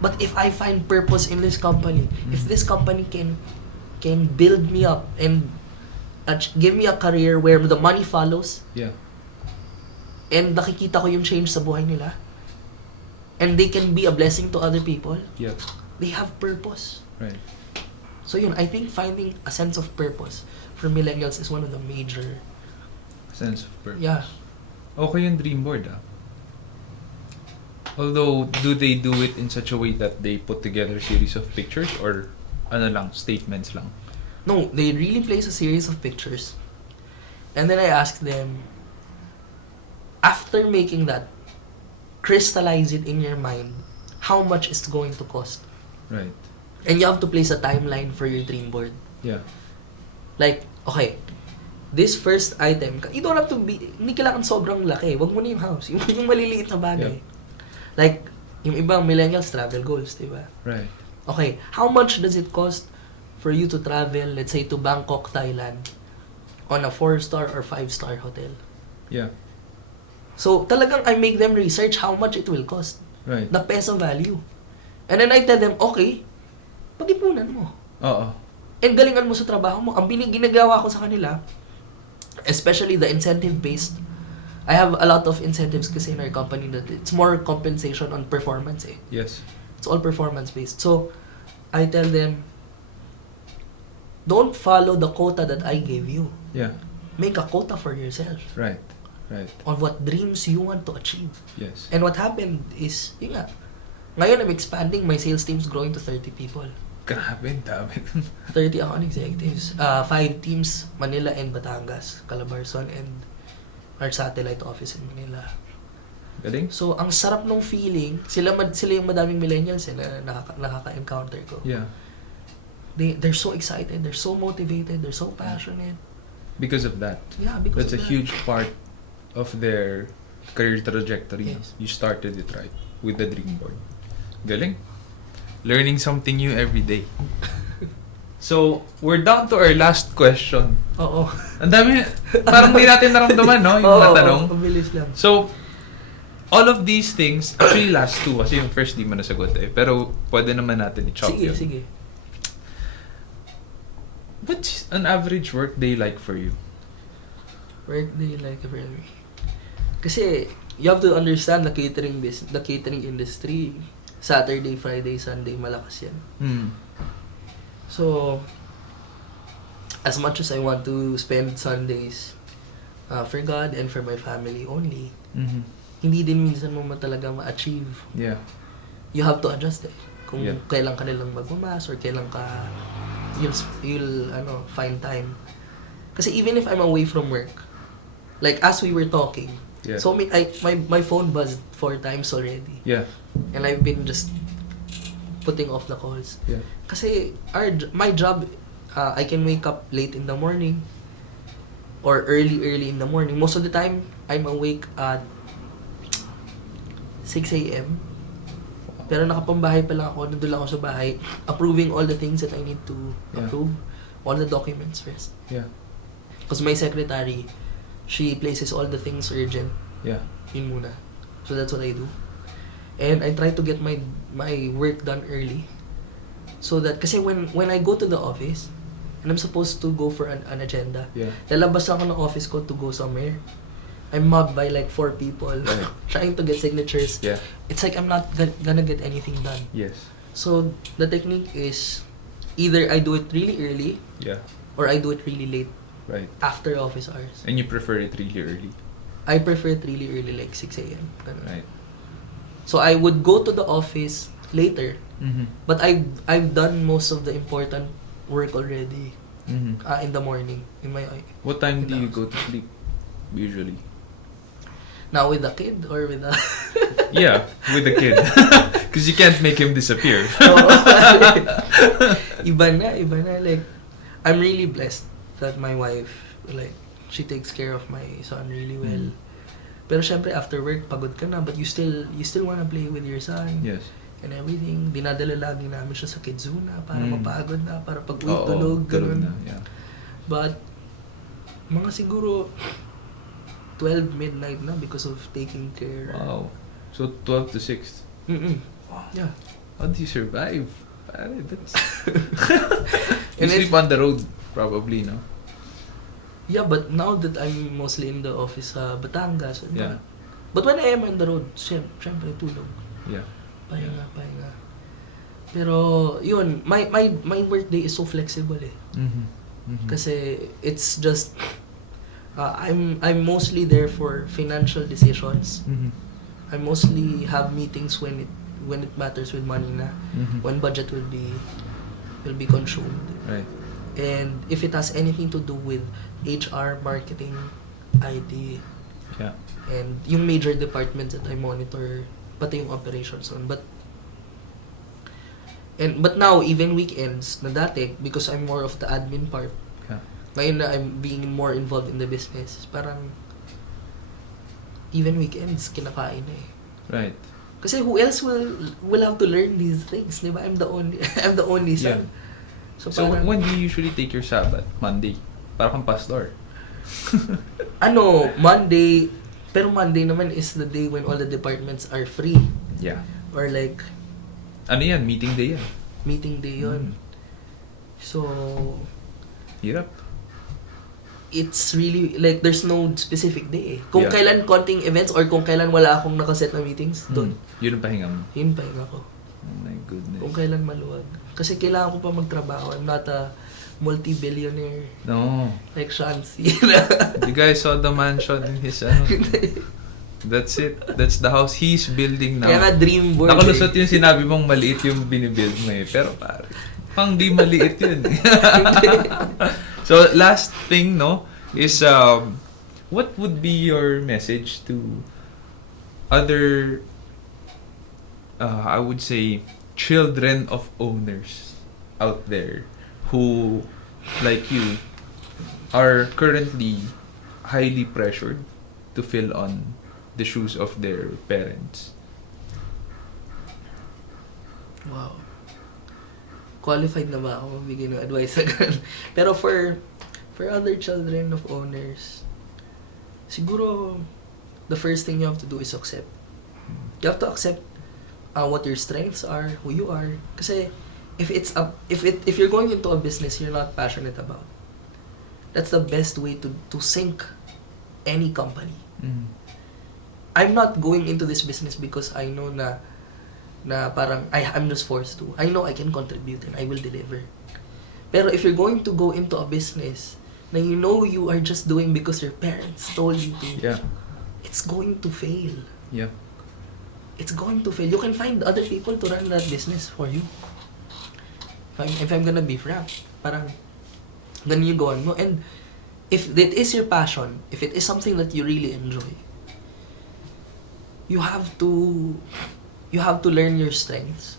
But if I find purpose in this company, if this company can build me up and give me a career where the money follows, Yeah. and nakikita ko yung change sa buhay nila, and they can be a blessing to other people, Yeah. they have purpose. Right. So yun, I think finding a sense of purpose for millennials is one of the major... Sense of purpose. Yeah. Okay yung dream board, ah. Although, do they do it in such a way that they put together a series of pictures or ano lang, statements lang? No, they really place a series of pictures. And then I asked them, after making that, crystallize it in your mind, how much it's going to cost. Right. And you have to place a timeline for your dream board. Yeah. Like, okay, this first item, you don't have to be, hindi kailangan sobrang laki. Wag mo na yung house. Yung maliliit na bagay. Yeah. Like, yung ibang millennials travel goals, di ba? Right. Okay, how much does it cost for you to travel, let's say, to Bangkok, Thailand, on a 4-star or 5-star hotel? Yeah. So, talagang I make them research how much it will cost. Right. The peso value. And then I tell them, okay, pag-ipunan mo. Oo. And galingan mo sa trabaho mo. Ang ginagawa ko sa kanila, especially the incentive-based, I have a lot of incentives kasi in our company that it's more compensation on performance eh. Yes. It's all performance-based. So, I tell them, don't follow the quota that I gave you. Yeah. Make a quota for yourself Right. Right. on what dreams you want to achieve. Yes. And what happened is, yun nga, ngayon I'm expanding, my sales team's growing to 30 people. Grabe, dami. 30 account executives. 5 teams, Manila and Batangas, Calabarzon, and our satellite office in Manila. Galing? So, ang sarap nung feeling, sila yung madaming millennials na nakaka-encounter ko. Yeah. They're so excited, they're so motivated, they're so passionate. Because of that. Yeah, because That's a of that. huge part of their career trajectory. Yes. You started it right with the dream board. Galing. Learning something new every day. So, we're down to our last question. Oo. Ang dami, parang di natin naramdaman, no? Yung mga tanong. Oo, mabilis lang. So, all of these things, actually last two, kasi yung first di mo nasagot eh. Pero, pwede naman natin i-chop Sige, yun. sige. What's an average workday like for you? Workday like a very... Kasi, you have to understand the catering business, the catering industry. Saturday, Friday, Sunday, malakas yan. Hmm. So, as much as I want to spend Sundays for God and for my family only, Mm-hmm. hindi din minsan mo talaga ma-achieve. Yeah. You have to adjust eh. Kung Yeah. kailan ka nilang magmamas or kailan ka you'll find time. Kasi even if I'm away from work, like as we were talking, Yeah. so my phone buzzed 4 times already. Yeah. And I've been just putting off the calls. Yeah. Kasi my job, I can wake up late in the morning or early in the morning. Most of the time, I'm awake at 6 a.m. Pero nakapambahay pa lang ako, nandun lang ako sa bahay, approving all the things that I need to Yeah. approve, all the documents first. Yeah. Because my secretary, she places all the things urgent. Yeah. Yun muna. So that's what I do. And I try to get my work done early. So that, kasi when I go to the office, and I'm supposed to go for an agenda, Yeah. lalabas ako ng office ko to go somewhere. I'm mobbed by like 4 people Right. trying to get signatures. Yeah. It's like I'm not gonna get anything done. Yes. So the technique is either I do it really early Yeah. or I do it really late Right. after office hours. And you prefer it really early. I prefer it really early, like 6 a.m. Ganun. Right. So I would go to the office later, Mm-hmm. but I've done most of the important work already Mm-hmm. in the morning in my What time in do the you house. go to sleep usually? Now with the kid or with the Yeah, with the kid. Because you can't make him disappear. iba na like I'm really blessed that my wife, like, she takes care of my son really well. Pero syempre after work pagod ka na, but you still wanna play with your son. Yes. And everything. Dinadala lagi namin siya sa Kidzuna para mapagod na, para pag-uwi Oo, tulog, tulog ganun. na, yeah. But, mga siguro 12 midnight na because of taking care. Wow. So 12 to 6. Mm-mm. Wow. Yeah. How do you survive? Pare, that's... you And sleep on the road, probably, no? Yeah, but now that I'm mostly in the office sa Batangas, Yeah. but when I am on the road, syempre tulog. Yeah. Pahinga. Pero, yun, my workday is so flexible eh. Mm-hmm. Mm-hmm. Kasi it's just, I'm mostly there for financial decisions. Mm-hmm. I mostly have meetings when it matters with money na, Mm-hmm. when budget will be consumed. Right. And if it has anything to do with HR, marketing, IT, Yeah. and yung major departments that I monitor, pati yung operations on. But now, even weekends, na dati, because I'm more of the admin part, Yeah. ngayon na I'm being more involved in the business, parang even weekends, kinakain na eh. Right. Kasi who else will have to learn these things, di ba? I'm the only son. Yeah. So parang, when do you usually take your Sabbath? Monday? Para kang pastor. Monday, pero Monday naman is the day when all the departments are free. Yeah. Or like, Ano yan? Meeting day yan. meeting day yun. So, Hirap. it's really, like, there's no specific day eh. Kung Yeah. kailan konting events or kung kailan wala akong nakaset na meetings, doon. Yun ang pahinga mo. Yun pa yun ako. Oh my goodness. Kung kailan maluwag. Kasi kailangan ko pa magtrabaho. I'm not a multi-billionaire No. like Shansi. You guys saw the mansion in his That's it. That's the house he's building now. Kaya nga dream board. Nakalusot yung sinabi mong maliit yung binibuild mo eh. Pero pare, pang di maliit yun. So last thing, no, is what would be your message to other, I would say, children of owners out there who, like you, are currently highly pressured to fill on the shoes of their parents? Wow. Qualified na ba ako magbigay ng advice agad? Pero for other children of owners, siguro the first thing you have to do is accept. You have to accept what your strengths are, who you are. Kasi if you're going into a business you're not passionate about, that's the best way to sink any company. Mm. I'm not going into this business because I know na parang I'm just forced to. I know I can contribute and I will deliver. Pero if you're going to go into a business na you know you are just doing because your parents told you to, Yeah. it's going to fail. Yeah. It's going to fail. You can find other people to run that business for you. If I'm gonna be frank, parang ganun yung gawin mo. And if it is your passion, if it is something that you really enjoy, you have to learn your strengths.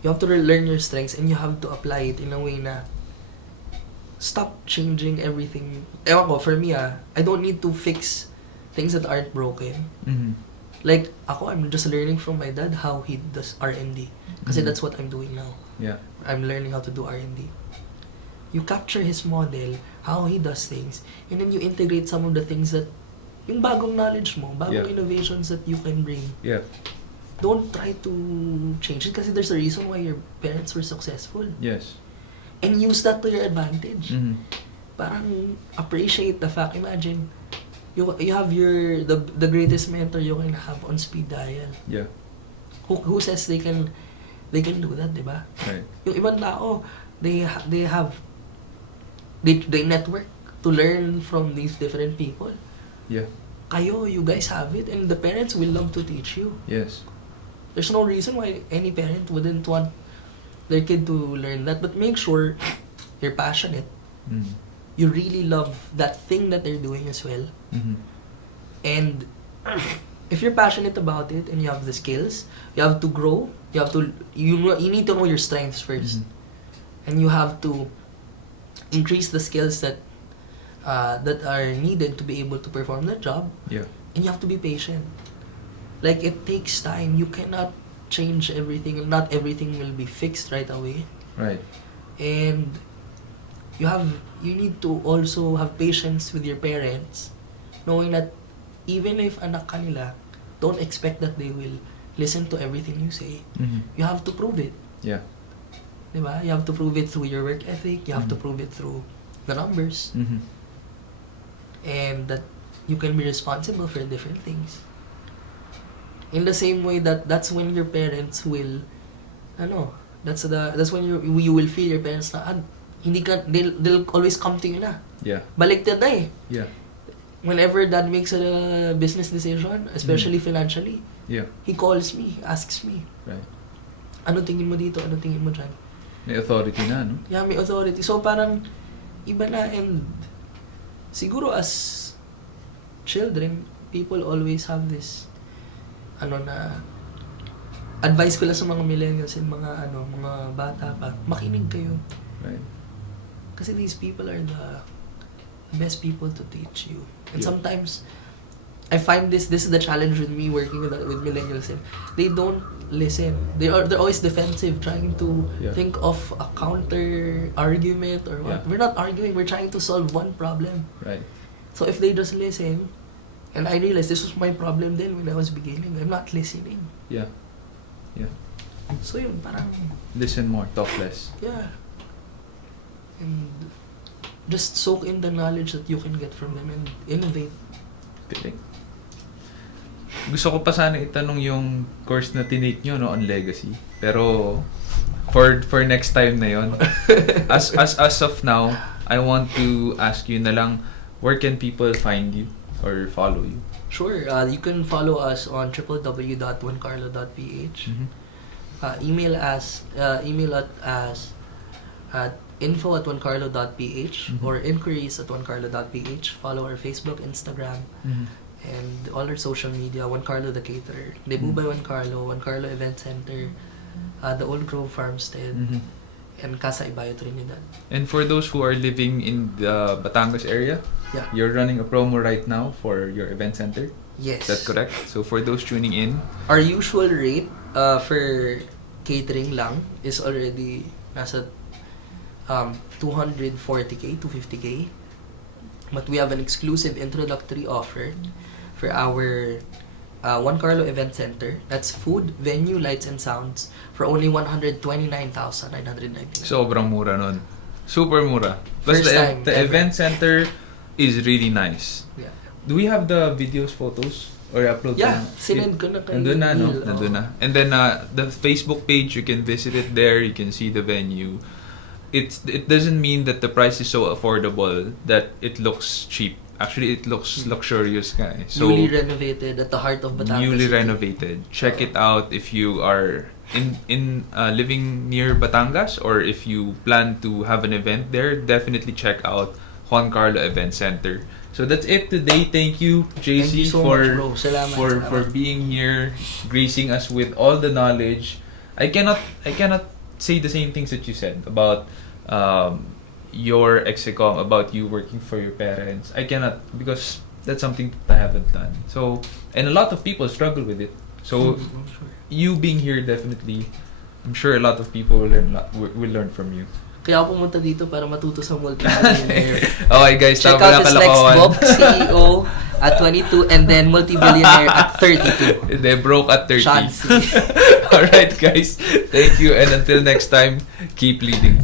You have to learn your strengths and you have to apply it in a way na stop changing everything. Ewan ko, for me I don't need to fix things that aren't broken. Mm-hmm. Like, I'm just learning from my dad how he does R&D. Kasi Mhm. that's what I'm doing now. Yeah. I'm learning how to do R&D. You capture his model, how he does things, and then you integrate some of the things that, yung bagong knowledge mo, bagong Yeah. innovations that you can bring. Yeah. Don't try to change it kasi there's a reason why your parents were successful. Yes. And use that to your advantage. Mm-hmm. Parang appreciate the fact. Imagine, you have the greatest mentor you can have on speed dial. Yeah. Who says they can do that, di ba? Right. Yung ibang tao, they network to learn from these different people. Yeah. Kayo, you guys have it, and the parents will love to teach you. Yes. There's no reason why any parent wouldn't want their kid to learn that, but make sure you're passionate. Mm-hmm. You really love that thing that they're doing as well. Mm-hmm. And if you're passionate about it and you have the skills, you have to grow. You need to know your strengths first, and you have to increase the skills that are needed to be able to perform that job. Yeah. And you have to be patient. Like, it takes time. You cannot change everything, and not everything will be fixed right away. Right. And you need to also have patience with your parents, knowing that even if anak ka nila, don't expect that they will listen to everything you say. Mhm. You have to prove it. Yeah. Diba? You have to prove it through your work ethic. You have to Mhm. prove it through the numbers. Mhm. And that you can be responsible for different things. In the same way that's when your parents will, that's when you will feel your parents na, hindi ka, they'll always come to you na. Yeah. Baligtad na eh. Yeah. Whenever dad makes a business decision, especially financially, Yeah. he calls me, asks me, Right. ano tingin mo dito, ano tingin mo dyan? May authority na, no? Yeah, may authority. So parang, iba na, and siguro as children, people always have this, advice ko lang sa mga millennials and mga bata pa, makinig kayo. Right. Kasi these people are the best people to teach you. And Yeah. sometimes, I find this is the challenge with me working with millennials. They don't listen. They're always defensive, trying to Yeah. think of a counter argument or what. Yeah. We're not arguing. We're trying to solve one problem. Right. So if they just listen, and I realized this was my problem then when I was beginning. I'm not listening. Yeah. Yeah. So yun, parang Listen more, talk less. yeah. And just soak in the knowledge that you can get from them and innovate. Galing. Gusto ko pa sana itanong yung course na tinake nyo, no, on legacy. Pero for next time na yon. as of now, I want to ask you na lang, where can people find you or follow you? Sure. You can follow us on www.juancarlo.ph. Mhm. Email us at info@juancarlo.ph Mhm. or inquiries@juancarlo.ph. Follow our Facebook, Instagram, Mhm. and all our social media. Juan Carlo the Caterer, Debut by Juan Carlo Event Center, the Old Grove Farmstead, Mhm. and Casa Ibayo Trinidad. And for those who are living in the Batangas area, Yeah. you're running a promo right now for your event center. Yes. Is that correct? So for those tuning in, Our usual rate for catering lang is already nasa 240k, 250k. But we have an exclusive introductory offer for our Juan Carlo Event Center. That's food, venue, lights, and sounds for only 129,990. sobrang mura nun. Super mura. Plus First time the ever. event center is really nice. Yeah. Do we have the videos, photos? Or upload Yeah, them? sinend ko na kay Nandun na, no? Neil, Nandun oo. na. And then the Facebook page, you can visit it there. You can see the venue. It doesn't mean that the price is so affordable that it looks cheap. Actually, it looks luxurious nga eh. So, Newly renovated at the heart of Batangas newly City. renovated. Check it out if you are in living near Batangas, or if you plan to have an event there. Definitely check out Juan Carlo Event Center. So that's it today. Thank you, JC, Thank you so for much, bro. Salamat, for salamat. being here, gracing us with all the knowledge. I cannot say the same things that you said about your execom, about you working for your parents. I cannot, because that's something that I haven't done. So, and a lot of people struggle with it. So Sure. you being here, definitely, I'm sure a lot of people will learn from you. Kaya ako pumunta dito para matuto sa multi-billionaire. Okay guys, Check tama out na his next kalokohan. book, CEO at 22 and then multi-billionaire at 32. They broke at 30. Chance. Alright guys, thank you, and until next time, keep leading.